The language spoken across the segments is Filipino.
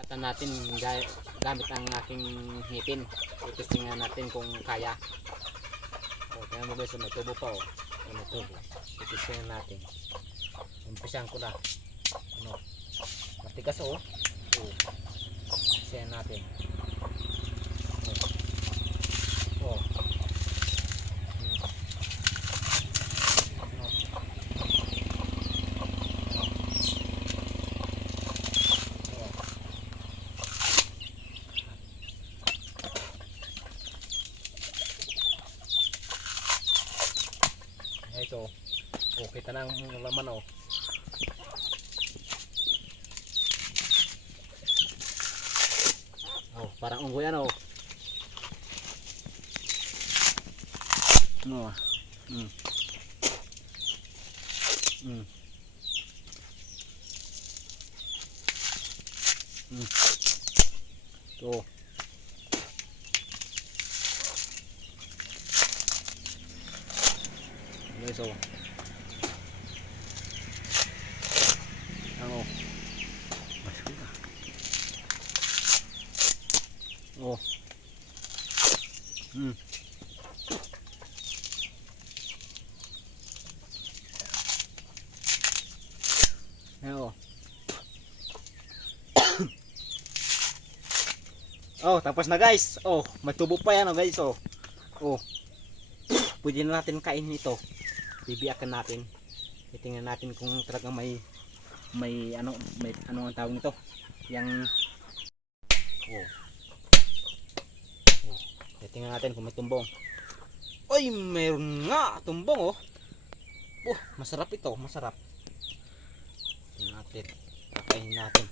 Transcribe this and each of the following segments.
Tatan natin ga- gamit ang aking ngipin. Itesting nga natin kung kaya. O, tingnan mo guys, may tubo pa o. Oh. May tubo. Itesting natin. Umpisahan ko na. Ano? Matigas o. O. Itesting natin. O. O. Hmm. Ano? O. Ito. Oh, kita na ang laman oh. Oh, parang unggoy oh. Ano ah? Mm. Mm. Mm. Ito. Guys, oh. Ano? Oh. Hmm. Ayan, oh. oh, tapos na guys. Oh, may tubo pa yan oh guys, oh. Oh. Pwede na natin kainin ito. Bibiyakan natin. Titingnan natin kung talagang may may ano may ano ang tawag nito. Yang Oh. Oh. Titingnan natin kung may tumbong. Oy, meron nga tumbong oh. Oh, masarap ito, masarap. Tingnan natin. Kakainin natin.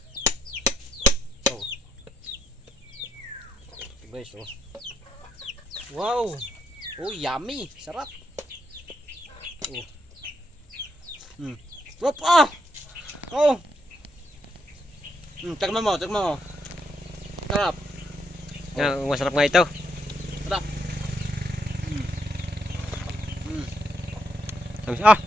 Oh. Guys, oh. Wow! Oh, yummy! Sarap! Oh. Hmm. Sarap ah! Oh! Hmm, tikman mo, tikman mo. Sarap. Nga, masarap nga ito. Hmm. Sabi siya, ah,